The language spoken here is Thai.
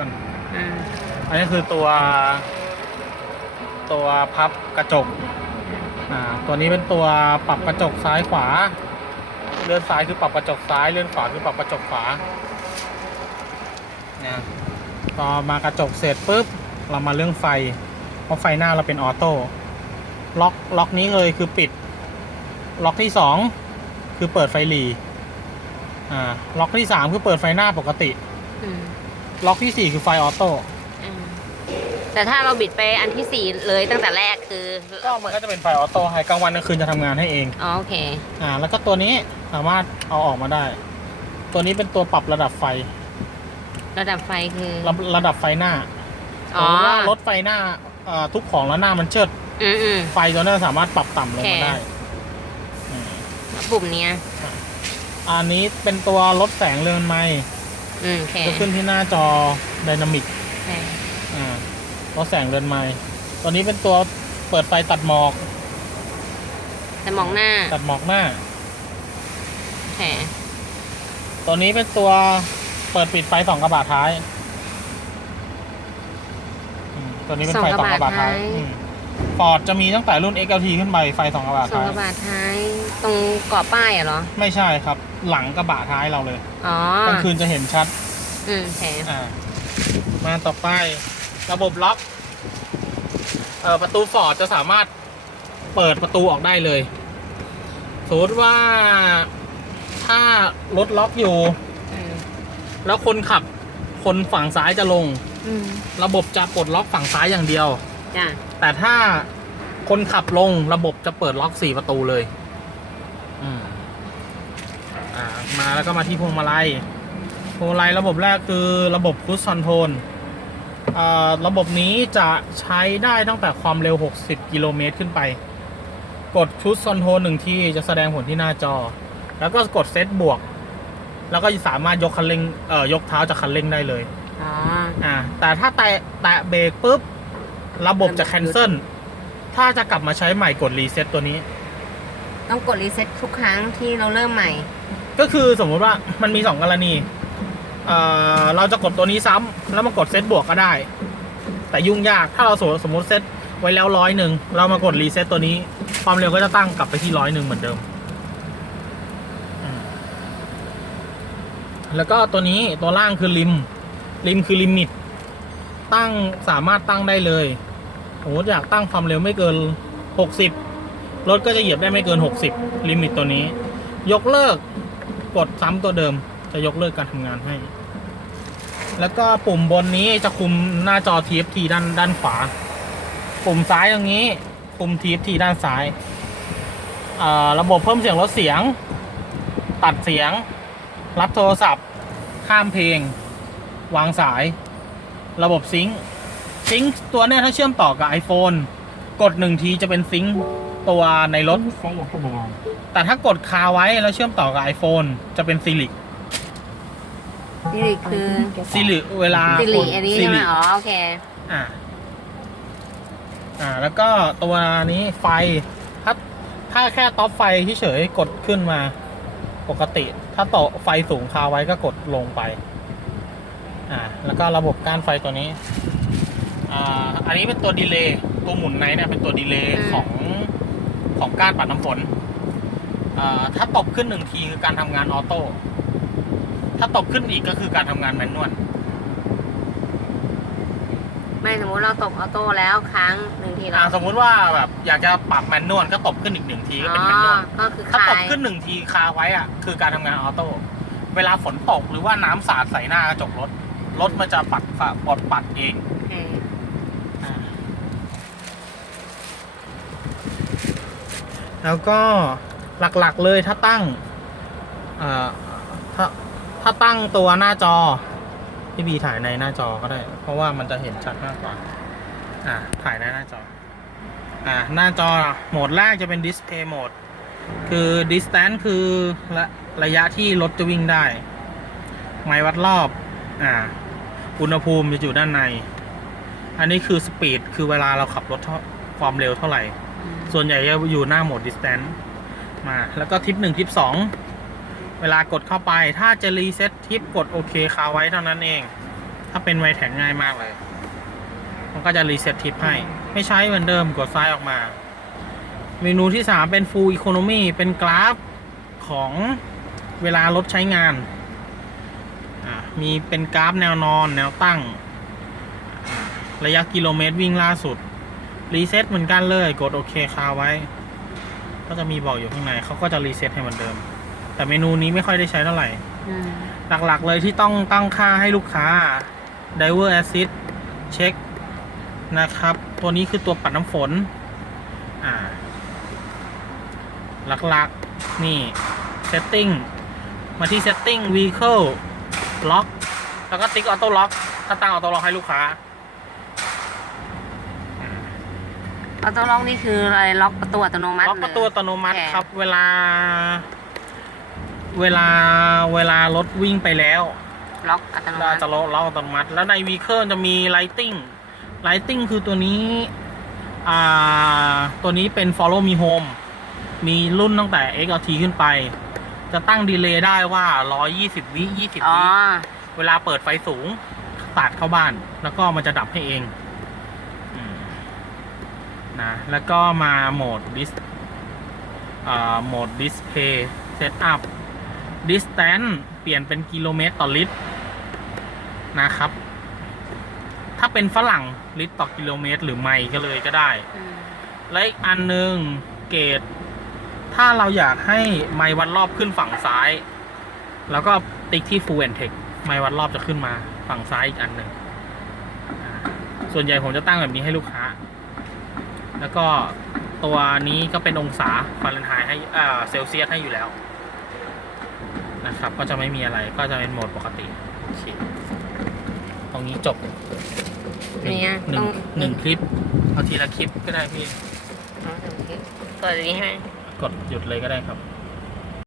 ก่อน อ่าอันนี้คือตัว ตัวพับกระจก อ่า ตัวนี้เป็นตัวปรับกระจกซ้ายขวา เลื่อนซ้ายคือปรับกระจกซ้าย เลื่อนขวาคือปรับกระจกขวาเนี่ยพอมากระจกเสร็จปุ๊บ เรามาเรื่องไฟ เพราะไฟหน้าเราเป็นออโต้ ล็อก ล็อกนี้เลยคือปิด ล็อกที่สองคือเปิดไฟหลี อ่า ล็อกที่สามคือเปิดไฟหน้าปกติ อืม ล็อกที่สี่คือไฟออโต้อ่าแต่ถ้าเราบิดไปอันที่สี่เลยตั้งแต่แรกคือก็มันก็จะเป็นไฟออโต้ให้กลางวันกลางคืนจะทำงานให้เอง อ๋อโอเค อ่า แล้วก็ตัวนี้สามารถเอาออกมาได้ ตัวนี้เป็นตัวปรับระดับไฟระดับไฟคือระระดับไฟหน้าสอ๋มอมติว่ารถไฟหน้าเอ่อทุกของแล้วหน้ามันเชิดอืมอืม ไฟตัวนั้นสามารถปรับต่ำลงมาโอเคได้อืมแล้วปุ่มเนี้ยอันนี้เป็นตัวลดแสงเรือนไม้ อืมโอเคจะขึ้นที่หน้าจอไดนามิกโอเคอ่าลดแสงเรือนไม้ตัวนี้เป็นตัวเปิดไฟตัดหมอก แต่มองหน้าตัดหมอกหน้า โอเคตัวนี้เป็นตัวเปิดปิดไฟสองกระบะท้ายอืมตัวนี้เป็นไฟสองกระบะท้าย ฟอร์ดจะมีตั้งแต่รุ่น XLT ขึ้นไปไฟสองกระบะสองท้ายกระบาดท้ายตรงกรอบป้ายอะเหรอ ไม่ใช่ครับ หลังกระบะท้ายเราเลยอ๋อกลางคืนจะเห็นชัดอืมโอเคอ่ามาต่อไประบบล็อกเอ่อประตูฟอร์ดจะสามารถเปิดประตูออกได้เลย สมมติว่าถ้ารถล็อกอยู่ อืมแล้วคนขับคนฝั่งซ้ายจะลง อืมระบบจะปลดล็อกฝั่งซ้ายอย่างเดียว จ้ะแต่ถ้าคนขับลงระบบจะเปิดล็อกสี่ประตูเลย อืมอ่า มาแล้วก็มาที่พวงมาลัย พวงมาลัยระบบแรกคือระบบคูสคอนโทรลอ่าระบบนี้จะใช้ได้ตั้งแต่ความเร็ว 60 กิโลเมตรขึ้นไป กดคูสคอนโทรลหนึ่งที่จะแสดงผลที่หน้าจอ แล้วก็กดเซตบวก แล้วก็สามารถยกคันเร่งเอ่อยกเท้าจากคันเร่งได้เลย อ๋อ อ่า แต่ถ้าแตะแตะเบรกปุ๊บ ระบบจะระบบหยุดแคนเซิลถ้าจะกลับมาใช้ใหม่กดรีเซ็ตตัวนี้ ต้องกดรีเซ็ตทุกครั้งที่เราเริ่มใหม่ ก็คือสมมุติว่ามันมี2กรณีเอ่อเราจะกดตัวนี้ซ้ำแล้วมากดเซตบวกก็ได้ แต่ยุ่งยากถ้าเราสมมติสมมติเซตไว้แล้วร้อยหนึ่งเรามากดรีเซ็ตตัวนี้ ความเร็วก็จะตั้งกลับไปที่ร้อยหนึ่งเหมือนเดิมอืมแล้วก็ตัวนี้ตัวล่างคือลิมลิมคือลิมิตตั้งสามารถตั้งได้เลย สมมติอยากตั้งความเร็วไม่เกิน 60 รถก็จะเหยียบได้ไม่เกิน 60 ลิมิตตัวนี้ ยกเลิกกดซ้ำตัวเดิม จะยกเลิกการทำงานให้ แล้วก็ปุ่มบนนี้จะคุมหน้าจอ TFT ด้านด้านขวา ปุ่มซ้ายตรงนี้คุม TFT ด้านซ้าย ระบบเพิ่มเสียงลดเสียง ตัดเสียง รับโทรศัพท์ ข้ามเพลง วางสาย ระบบซิงค์ ซิงค์ตัวเนี้ยถ้าเชื่อมต่อกับ iPhone กดหนึ่งทีจะเป็นซิงค์ตัวในรถใช้อย่างพนักงานแต่ถ้ากดคาไว้แล้วเชื่อมต่อกับ iPhone จะเป็นซิลิสิริคือซิลิเวลาสิริอันนี้ใช่ไหม Siri อ๋อโอเคอ่าอ่า แล้วก็ตัวนี้ไฟ ถ้าถ้าแค่ท็อปไฟเฉยๆกดขึ้นมาปกติ ถ้าต่อไฟสูงคาไว้ก็กดลงไป อ่า แล้วก็ระบบก้านไฟตัวนี้ อ่าอันนี้เป็นตัวดีเลย์ตัวหมุนไนท์เนี่ยเป็นตัวดีเลย์อืมของของก้านปัดน้ำฝนอ่าถ้าตบขึ้นหนึ่งทีคือการทำงานออโต้ถ้าตบขึ้นอีกก็คือการทำงานแมนนวลไม่สมมติเราตกออโต้แล้วครั้งหนึ่งทีอ่าเราสมมุติว่าแบบอยากจะปรับแมนนวลก็ตบขึ้นอีกหนึ่งทีก็อ๋เป็นอแมนนวลก็คือถ้าคตลาบยขึ้นหนึ่งทีคาไว้อะคือการทำงานออโต้เวลาฝนตกหรือว่าน้ำสาดใส่หน้ากระจกรถรถมันจะปัดฝาปลดปัดเอง โอเค อ่า แล้วก็หลักๆเลยถ้าตั้งถ้าถ้าตั้งตัวหน้าจอพี่บีถ่ายในหน้าจอก็ได้ เพราะว่ามันจะเห็นชัดมากกว่า อ่าถ่ายในหน้าจอ อ่าหน้าจอโหมดแรกจะเป็น Display Mode คือ distance คือระระยะที่รถจะวิ่งได้ ไม้วัดรอบ อ่า อุณหภูมิจะอยู่ด้านใน อันนี้คือ speed คือเวลาเราขับรถเท่าความเร็วเท่าไหร่ ส่วนใหญ่จะอยู่หน้าโหมด distance มา แล้วก็ทิปหนึ่งทิปสองเวลากดเข้าไปถ้าจะรีเซ็ตทิปกดโอเคคาไว้เท่านั้นเอง ถ้าเป็นไวแท็กง่ายมากเลย มันก็จะรีเซ็ตทิปให้ ไม่ใช้เหมือนเดิมกดซ้ายออกมา เมนูที่สามเป็น Full Economy เป็นกราฟของเวลารถใช้งาน มีเป็นกราฟแนวนอนแนวตั้ง ระยะกิโลเมตรวิ่งล่าสุด รีเซ็ตเหมือนกันเลย กดโอเคคาไว้ ก็จะมีบอกอยู่ข้างในเขาก็จะรีเซ็ตให้เหมือนเดิม แต่เมนูนี้ไม่ค่อยได้ใช้เท่าไหร่ อืมหลักๆเลยที่ต้องตั้งค่าให้ลูกค้า Diver Assist เช็คนะครับ ตัวนี้คือตัวปัดน้ำฝน อ่า หลักๆ นี่ Setting มาที่ Setting Vehicle Lock แล้วก็ติ๊กออโต้ล็อกถ้าตั้งออโต้ล็อกให้ลูกค้า ออโต้ล็อกนี่คืออะไรล็อกประตูอัตโนมัติล็อกประตูอัตโนมัติแขนครับ เวลา เวลาเวลารถวิ่งไปแล้วล็อกอัตโนเรามัติจะล็อกล็อกอัตโนมัติ แล้วในวีเคิลจะมี Lighting Lighting คือตัวนี้อ่าตัวนี้เป็น Follow Me Home มีรุ่นตั้งแต่ XLT ขึ้นไป จะตั้งดีเลย์ได้ว่า 120 วิ 20อ๋อวิ เวลาเปิดไฟสูงตัดเข้าบ้าน แล้วก็มันจะดับให้เองอืม นะแล้วก็มาโหมดดิสอ่าโหมด Display Setup Distance เปลี่ยนเป็นกิโลเมตรต่อลิตรนะครับ ถ้าเป็นฝรั่งลิตรต่อกิโลเมตร หรือไมล์ก็เลยก็ได้อืมและอีกอันหนึ่งเกรดถ้าเราอยากให้ไมล์วัดรอบขึ้นฝั่งซ้าย แล้วก็ติ๊กที่ Full and Text ไมล์วัดรอบจะขึ้นมาฝั่งซ้ายอีกอันหนึ่งอ่าส่วนใหญ่ผมจะตั้งแบบนี้ให้ลูกค้า แล้วก็ตัวนี้ก็เป็นองศาฟาเรนไฮต์ให้อ่าเซลเซียสให้อยู่แล้ว นะครับ ก็จะไม่มีอะไรก็จะเป็นโหมดปกติโอเคตรงนี้จบหนึ่งเนี่ยหนึ่ต้งอง หนึ่งคลิป เอาทีละคลิปก็ได้พี่ อ๋อโอเคเปิดอย่างนี้ใช่ไหม กดหยุดเลยก็ได้ครับ